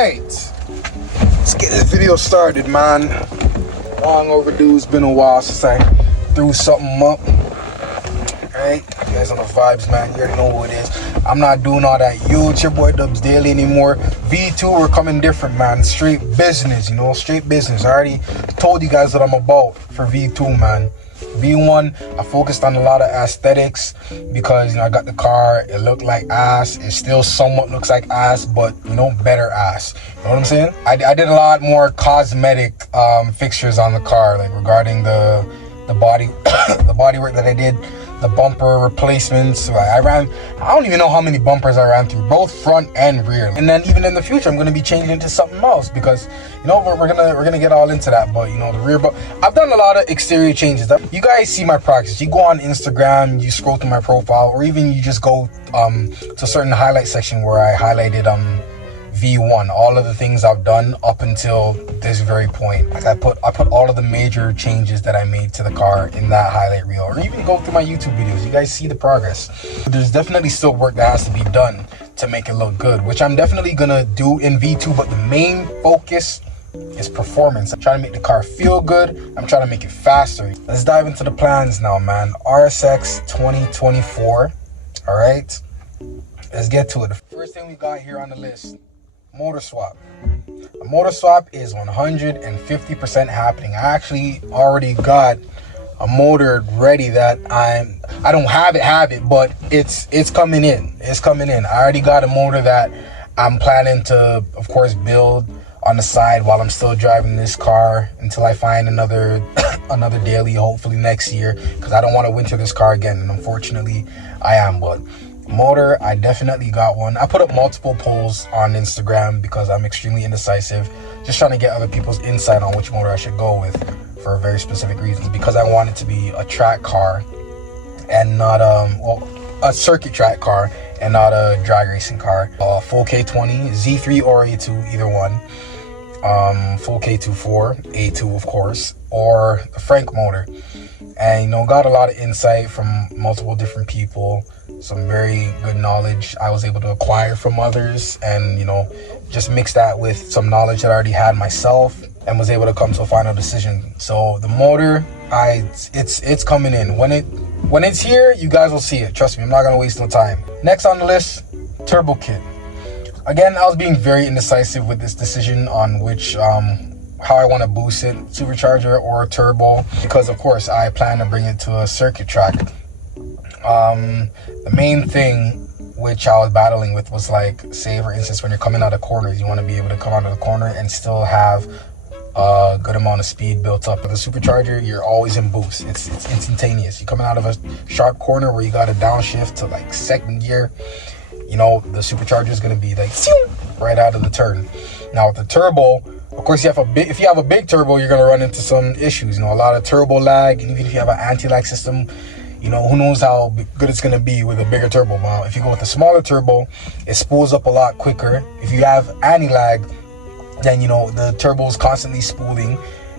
Alright, let's get this video started, man. Long overdue. It's been a while since I threw something up. Alright, you guys know the vibes, man. You already know who it is. I'm not doing all that it's your boy Dubs Daily anymore. V2, we're coming different, man. Straight business, you know, straight business. I already told you guys what I'm about for V2, man. V1, I focused on a lot of aesthetics because, you know, I got the car, it looked like ass. It still somewhat looks like ass, but, you know, better ass. You know what I'm saying? I did a lot more cosmetic fixtures on the car, like regarding the body the body work that I did, the bumper replacements. I don't even know how many bumpers I ran through, both front and rear. And then even in the future, I'm going to be changing into something else because, you know, we're gonna get all into that. But, you know, the rear, but I've done a lot of exterior changes. You guys see my progress. You go on Instagram, you scroll through my profile, or even you just go to a certain highlight section where I highlighted V1, all of the things I've done up until this very point. Like I put all of the major changes that I made to the car in that highlight reel, or even go through my YouTube videos. You guys see the progress. There's definitely still work that has to be done to make it look good, which I'm definitely gonna do in V2, but the main focus is performance. I'm trying to make the car feel good. I'm trying to make it faster. Let's dive into the plans now, man. RSX 2024. All right, let's get to it. The first thing we got here on the list, motor swap. A motor swap is 150% happening. I actually already got a motor ready that I don't have it, but it's coming in. It's coming in. I already got a motor that I'm planning to, of course, build on the side while I'm still driving this car until I find another daily, hopefully next year, because I don't want to winter this car again, and unfortunately I am. But motor, I definitely got one. I put up multiple polls on Instagram because I'm extremely indecisive, just trying to get other people's insight on which motor I should go with for very specific reasons, because I want it to be a track car and not a circuit track car and not a drag racing car. Full K20, Z3 or A2, either one. Full K24, A2 of course, or the Frank motor. And, you know, got a lot of insight from multiple different people, some very good knowledge I was able to acquire from others, and, you know, just mix that with some knowledge that I already had myself, and was able to come to a final decision. So the motor, it's coming in. When it's here, you guys will see it. Trust me, I'm not gonna waste no time. Next on the list, turbo kit. Again, I was being very indecisive with this decision on which how I want to boost it, supercharger or turbo, because of course I plan to bring it to a circuit track. The main thing which I was battling with was, like, say for instance when you're coming out of corners, you want to be able to come out of the corner and still have a good amount of speed built up. With a supercharger, you're always in boost. It's instantaneous. You're coming out of a sharp corner where you got to downshift to like second gear, you know, the supercharger is going to be like right out of the turn. Now with the turbo, of course, if you have a big turbo, you're going to run into some issues, you know, a lot of turbo lag. And even if you have an anti-lag system, you know, who knows how good it's going to be with a bigger turbo. Now, if you go with a smaller turbo, it spools up a lot quicker. If you have anti-lag, then, you know, the turbo is constantly spooling.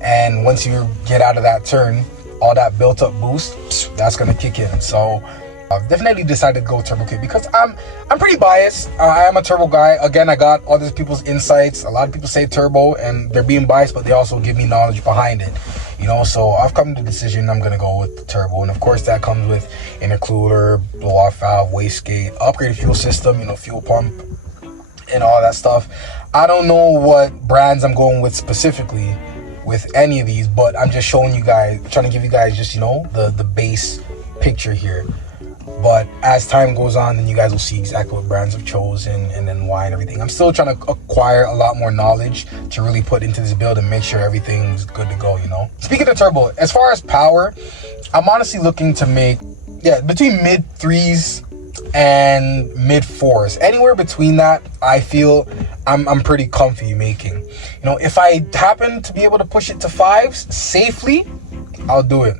And once you get out of that turn, all that built up boost, that's going to kick in. So I've definitely decided to go turbo kit because I'm pretty biased. I am a turbo guy. Again, I got other people's insights. A lot of people say turbo and they're being biased, but they also give me knowledge behind it. You know, so I've come to the decision I'm gonna go with the turbo, and of course that comes with intercooler, blow-off valve, wastegate, upgraded fuel system, you know, fuel pump, and all that stuff. I don't know what brands I'm going with specifically with any of these, but I'm just showing you guys, trying to give you guys just, you know, the base picture here. But as time goes on, then you guys will see exactly what brands I've chosen and then why and everything. I'm still trying to acquire a lot more knowledge to really put into this build and make sure everything's good to go, you know. Speaking of turbo, as far as power, I'm honestly looking to make, between mid 3s and mid 4s. Anywhere between that, I feel I'm pretty comfy making. You know, if I happen to be able to push it to 5s safely, I'll do it.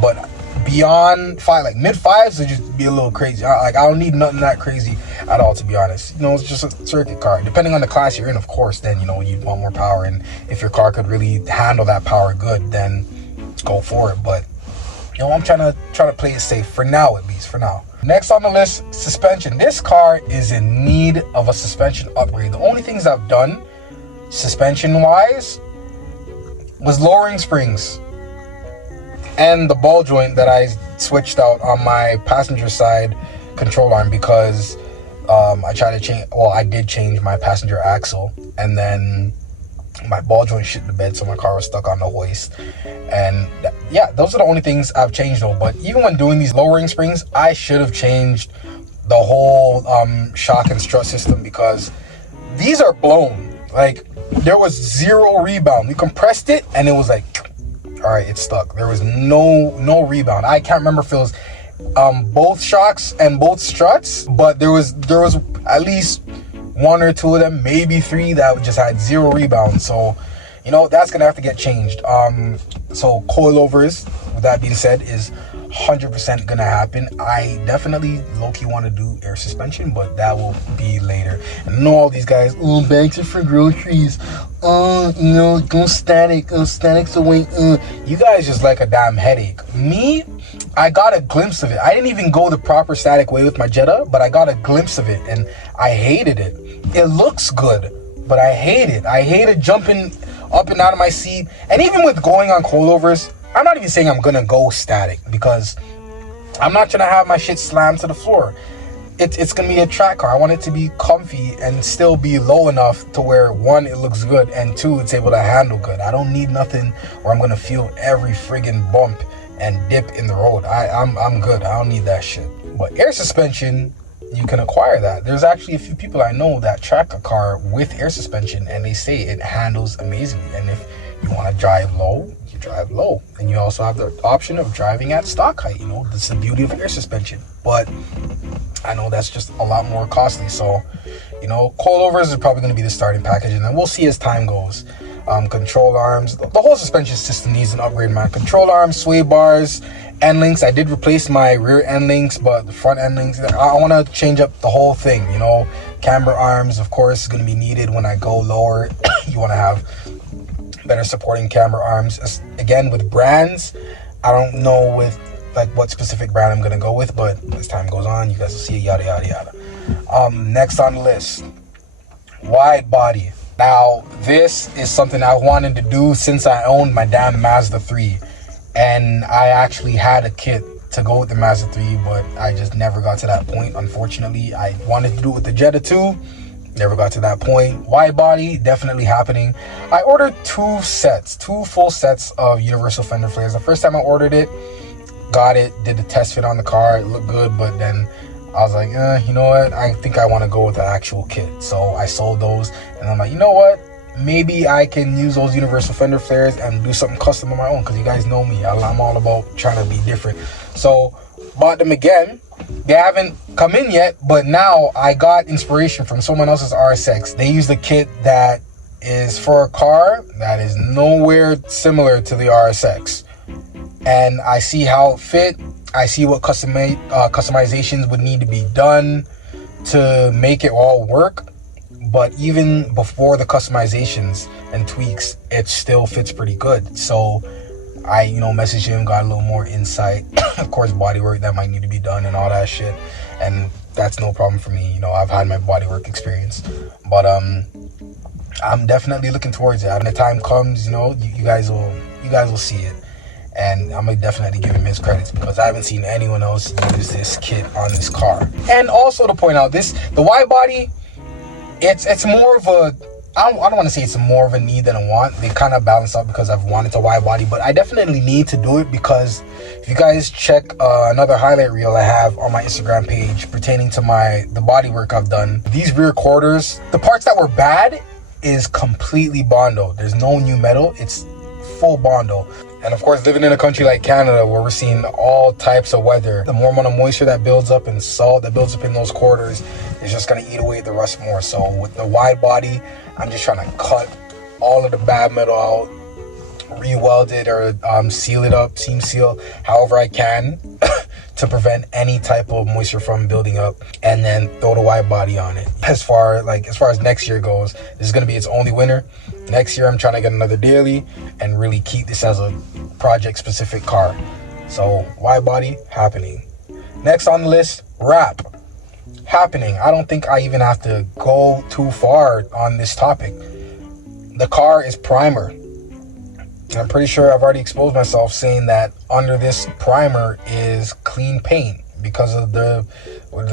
But beyond 5, like mid 5s, would just be a little crazy. I don't need nothing that crazy at all, to be honest. You know, it's just a circuit car. Depending on the class you're in, of course, then, you know, you'd want more power, and if your car could really handle that power good, then go for it. But, you know, I'm trying to play it safe for now, at least for now. Next on the list, suspension. This car is in need of a suspension upgrade. The only things I've done suspension wise was lowering springs and the ball joint that I switched out on my passenger side control arm, because I tried to change, well, I did change my passenger axle, and then my ball joint shit the bed, so my car was stuck on the hoist. And yeah, those are the only things I've changed though. But even when doing these lowering springs, I should have changed the whole shock and strut system, because these are blown. Like, there was zero rebound. We compressed it and it was like, all right, it's stuck. There was no rebound. I can't remember if it was both shocks and both struts, but there was at least one or two of them, maybe three, that just had zero rebound. So, you know, that's gonna have to get changed. So coilovers, with that being said, is 100% gonna happen. I definitely low-key want to do air suspension, but that will be later. And I know all these guys, oh, bags are for groceries, you know, go static, static's away. You guys just like a damn headache. Me, I got a glimpse of it. I didn't even go the proper static way with my Jetta, but I got a glimpse of it and I hated it. It looks good, but I hate it. I hated jumping up and out of my seat. And even with going on coilovers, I'm not even saying I'm gonna go static, because I'm not gonna have my shit slammed to the floor. It's gonna be a track car. I want it to be comfy and still be low enough to where, one, it looks good, and two, it's able to handle good. I don't need nothing where I'm gonna feel every friggin' bump and dip in the road. I'm good. I don't need that shit. But air suspension, you can acquire that. There's actually a few people I know that track a car with air suspension, and they say it handles amazingly. And if you want to drive low, you drive low, and you also have the option of driving at stock height. You know, that's the beauty of air suspension. But I know that's just a lot more costly. So, you know, coilovers is probably going to be the starting package, and then we'll see as time goes. Control arms, the whole suspension system needs an upgrade, man. Control arms, sway bars, end links. I did replace my rear end links, but the front end links, I want to change up the whole thing. You know, camber arms, of course, is going to be needed when I go lower. You want to have better supporting camber arms. Again, with brands, I don't know with like what specific brand I'm going to go with, but as time goes on, you guys will see, yada yada yada. Next on the list, wide body. Now, this is something I wanted to do since I owned my damn Mazda 3. And I actually had a kit to go with the Mazda 3, but I just never got to that point, unfortunately. I wanted to do it with the Jetta 2. Never got to that point. Wide body, definitely happening. I ordered two full sets of universal fender flares. The first time I ordered it, got it, did the test fit on the car. It looked good, but then I was like, you know what? I think I want to go with the actual kit. So I sold those, and I'm like, you know what? Maybe I can use those universal fender flares and do something custom on my own, because you guys know me. I'm all about trying to be different. So bought them again. They haven't come in yet, but now I got inspiration from someone else's RSX. They use the kit that is for a car that is nowhere similar to the RSX. And I see how it fit. I see what customizations would need to be done to make it all work. But even before the customizations and tweaks, it still fits pretty good. So I, you know, messaged him, got a little more insight. Of course, bodywork that might need to be done and all that shit. And that's no problem for me. You know, I've had my bodywork experience. But I'm definitely looking towards it. When the time comes, you know, you guys will see it. And I'm gonna definitely give him his credits, because I haven't seen anyone else use this kit on this car. And also to point out, the wide body, it's more of a, I don't want to say it's more of a need than a want. They kind of balance out, because I've wanted to wide body, but I definitely need to do it, because if you guys check another highlight reel I have on my Instagram page pertaining to the body work I've done, these rear quarters, the parts that were bad is completely Bondo. There's no new metal. It's full Bondo. And of course, living in a country like Canada, where we're seeing all types of weather, the more amount of moisture that builds up and salt that builds up in those quarters is just going to eat away at the rust more. So with the wide body, I'm just trying to cut all of the bad metal out, re-weld it or seal it up, seam seal, however I can to prevent any type of moisture from building up, and then throw the wide body on it. As far as next year goes, this is going to be its only winter. Next year, I'm trying to get another daily and really keep this as a project specific car. So wide body happening. Next on the list, wrap. Happening. I don't think I even have to go too far on this topic. The car is primer. I'm pretty sure I've already exposed myself saying that under this primer is clean paint because of the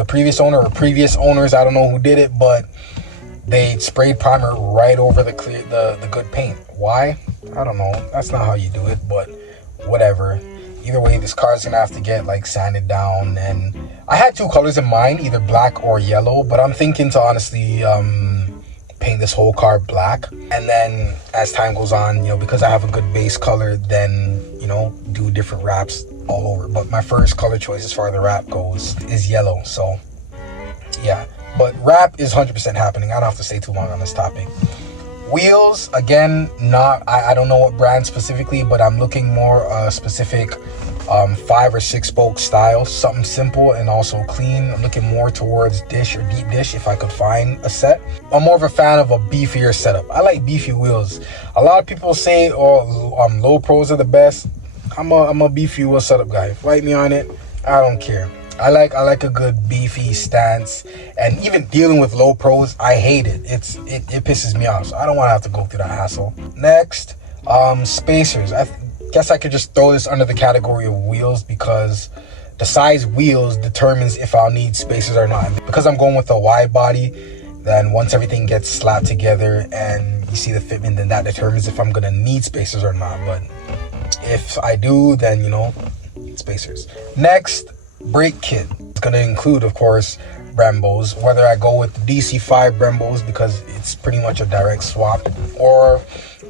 previous owner or previous owners. I don't know who did it, but they sprayed primer right over the good paint. Why? I don't know. That's not how you do it, but whatever. Either way, this car is gonna have to get like sanded down, and I had two colors in mind, either black or yellow, but I'm thinking to honestly paint this whole car black, and then as time goes on, you know, because I have a good base color, then, you know, do different wraps all over. But my first color choice as far as the wrap goes is yellow. So yeah, but wrap is 100% happening. I don't have to stay too long on this topic. Wheels, again, I don't know what brand specifically, but I'm looking more specific 5 or 6 spoke style, something simple and also clean. I'm looking more towards dish or deep dish if I could find a set. I'm more of a fan of a beefier setup. I like beefy wheels. A lot of people say, low pros are the best. I'm a beefy wheel setup guy. Fight me on it, I don't care. I like a good beefy stance, and even dealing with low pros, I hate it. It pisses me off, so I don't want to have to go through that hassle. Next, spacers. I guess I could just throw this under the category of wheels, because the size wheels determines if I'll need spacers or not. Because I'm going with a wide body, then once everything gets slapped together and you see the fitment, then that determines if I'm gonna need spacers or not. But if I do, then, you know, spacers. Next, brake kit. It's going to include, of course, Brembos, whether I go with the DC5 Brembos because it's pretty much a direct swap, or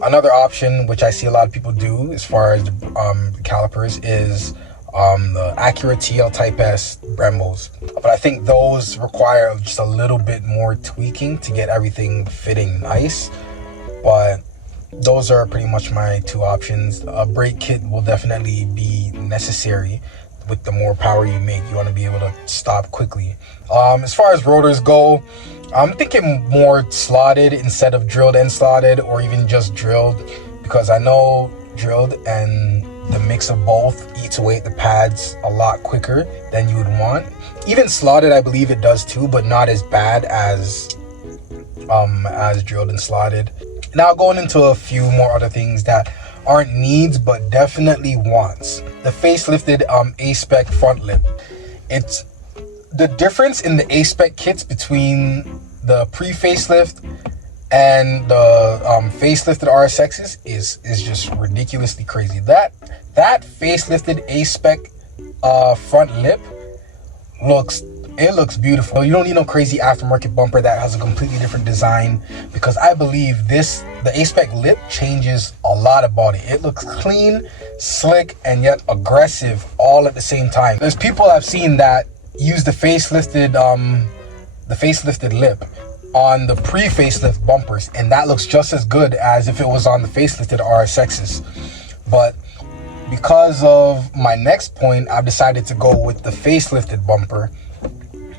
another option which I see a lot of people do as far as the calipers is the Acura TL Type S Brembos. But I think those require just a little bit more tweaking to get everything fitting nice. But those are pretty much my two options. A brake kit will definitely be necessary. With the more power you make, you want to be able to stop quickly. As far as rotors go, I'm thinking more slotted instead of drilled and slotted, or even just drilled, because I know drilled and the mix of both eats away at the pads a lot quicker than you would want. Even slotted, I believe it does too, but not as bad as drilled and slotted. Now going into a few more other things that aren't needs but definitely wants. The facelifted A-Spec front lip. It's the difference in the A-Spec kits between the pre-facelift and the facelifted RSXs is just ridiculously crazy. That facelifted A-Spec front lip looks beautiful. You don't need no crazy aftermarket bumper that has a completely different design, because I believe the A-Spec lip changes a lot about it. It looks clean, slick, and yet aggressive all at the same time. There's people I've seen that use the facelifted lip on the pre-facelift bumpers, and that looks just as good as if it was on the facelifted RSXs. But because of my next point, I've decided to go with the facelifted bumper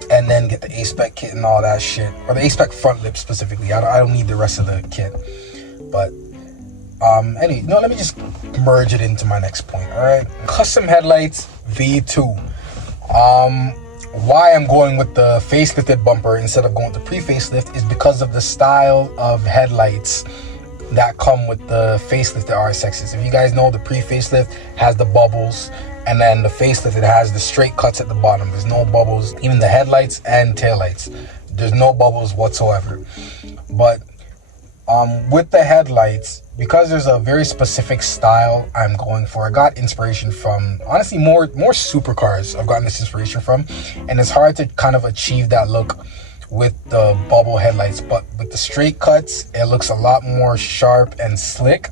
and then get the A-Spec kit and all that shit, or the A-Spec front lip specifically. I don't need the rest of the kit. But anyway, no, let me just merge it into my next point. All right, custom headlights V2. Why I'm going with the facelifted bumper instead of going with the pre-facelift is because of the style of headlights that come with the facelifted RSXs. If you guys know, the pre-facelift has the bubbles, and then the facelift, it has the straight cuts at the bottom. There's no bubbles. Even the headlights and taillights, there's no bubbles whatsoever. But with the headlights, because there's a very specific style I'm going for, I got inspiration from, honestly, more supercars I've gotten this inspiration from, and it's hard to kind of achieve that look with the bubble headlights. But with the straight cuts, it looks a lot more sharp and slick.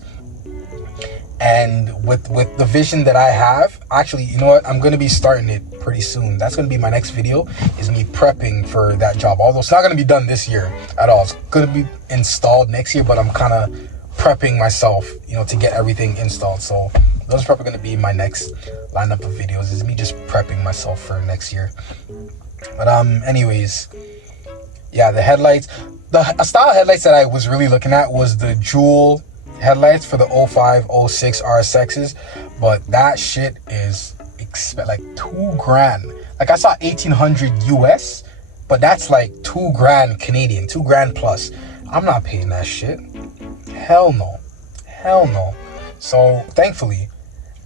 And with the vision that I have, actually, you know what, I'm going to be starting it pretty soon. That's going to be my next video, is me prepping for that job. Although it's not going to be done this year at all. It's going to be installed next year, but I'm kind of prepping myself, you know, to get everything installed. So those are probably going to be my next lineup of videos, is me just prepping myself for next year. But anyways, yeah, the headlights, the style of headlights that I was really looking at was the dual headlights for the 05, 06 RSXs, but that shit is like $2,000. Like I saw 1800 US, but that's like 2 grand Canadian, 2 grand plus. I'm not paying that shit. Hell no. Hell no. So thankfully,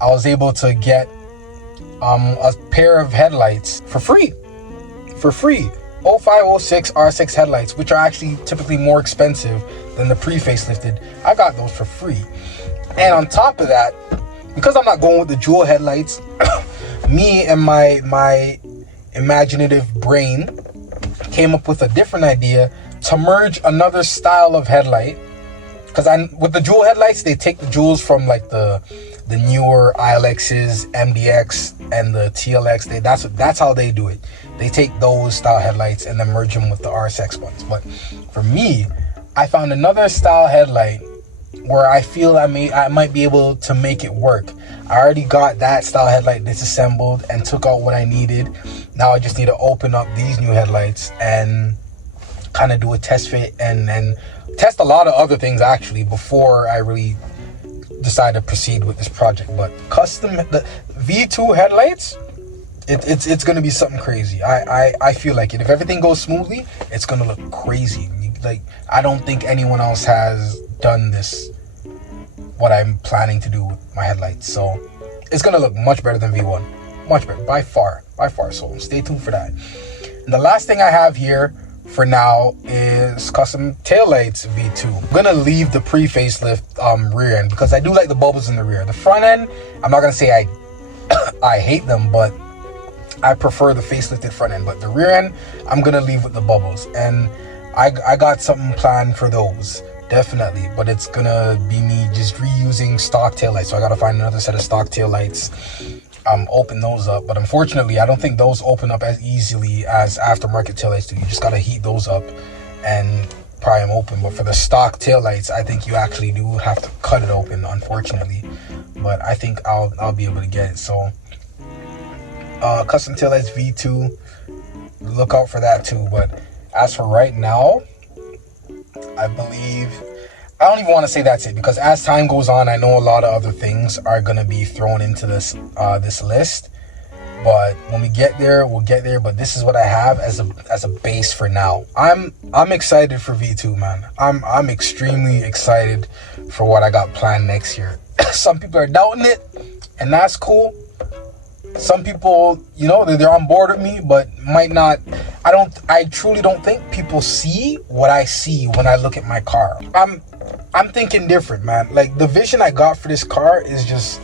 I was able to get a pair of headlights for free. For free. 0506 R6 headlights, which are actually typically more expensive than the pre-facelifted. I got those for free. And on top of that, because I'm not going with the dual headlights, me and my imaginative brain came up with a different idea to merge another style of headlight. Because with the dual headlights, they take the jewels from like the newer ILXs, MDX, and the TLX. That's how they do it. They take those style headlights and then merge them with the RSX ones. But for me, I found another style headlight where I feel I might be able to make it work. I already got that style headlight disassembled and took out what I needed. Now I just need to open up these new headlights and kind of do a test fit and test a lot of other things actually before I really decide to proceed with this project. But the V2 headlights, it's gonna be something crazy. I feel like it. If everything goes smoothly, it's gonna look crazy. Like, I don't think anyone else has done this, what I'm planning to do with my headlights. So it's gonna look much better than V1, much better by far. So stay tuned for that. And the last thing I have here for now is custom taillights V2. I'm gonna leave the pre-facelift rear end because I do like the bubbles in the rear. The front end, I'm not gonna say I hate them, but I prefer the facelifted front end. But the rear end, I'm gonna leave with the bubbles, and I got something planned for those, definitely. But it's gonna be me just reusing stock taillights, so I gotta find another set of stock taillights, open those up. But unfortunately, I don't think those open up as easily as aftermarket taillights do. You just gotta heat those up and pry them open. But for the stock taillights, I think you actually do have to cut it open, unfortunately. But I think I'll be able to get it. So custom taillights V2, look out for that too. But as for right now, I believe, I don't even want to say that's it, because as time goes on, I know a lot of other things are going to be thrown into this this list. But when we get there, we'll get there. But this is what I have as a base for now. I'm excited for V2, man. I'm extremely excited for what I got planned next year. Some people are doubting it, and that's cool. Some people, you know, they're on board with me, but might not. I truly don't think people see what I see when I look at my car. I'm thinking different, man. Like, the vision I got for this car is just,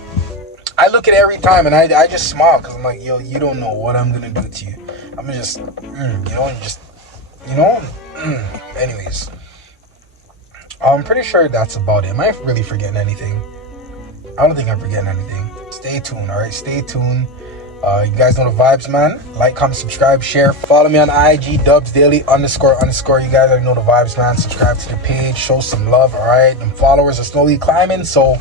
I look at it every time and I just smile, because I'm like, yo, you don't know what I'm gonna do to you. I'm gonna just, anyways, I'm pretty sure that's about it. Am I really forgetting anything? I don't think I'm forgetting anything. Stay tuned, all right? Stay tuned. You guys know the vibes, man. Like, comment, subscribe, share. Follow me on IG, dubsdaily__. You guys already know the vibes, man. Subscribe to the page. Show some love, all right? Them followers are slowly climbing, so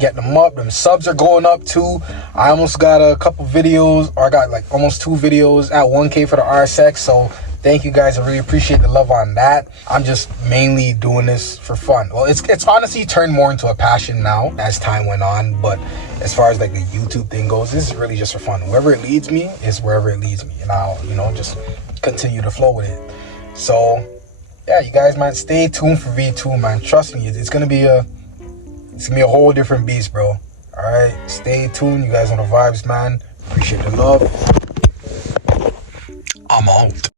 get them up. Them subs are going up, too. I almost got a couple videos, or I got, like, almost 2 videos at 1K for the RSX, so thank you guys. I really appreciate the love on that. I'm just mainly doing this for fun. Well, it's honestly turned more into a passion now as time went on. But as far as like the YouTube thing goes, this is really just for fun. Wherever it leads me is wherever it leads me, and I'll, just continue to flow with it. So yeah, you guys, man, stay tuned for V2, man. Trust me, it's gonna be a whole different beast, bro. All right, stay tuned. You guys know the vibes, man. Appreciate the love. I'm out.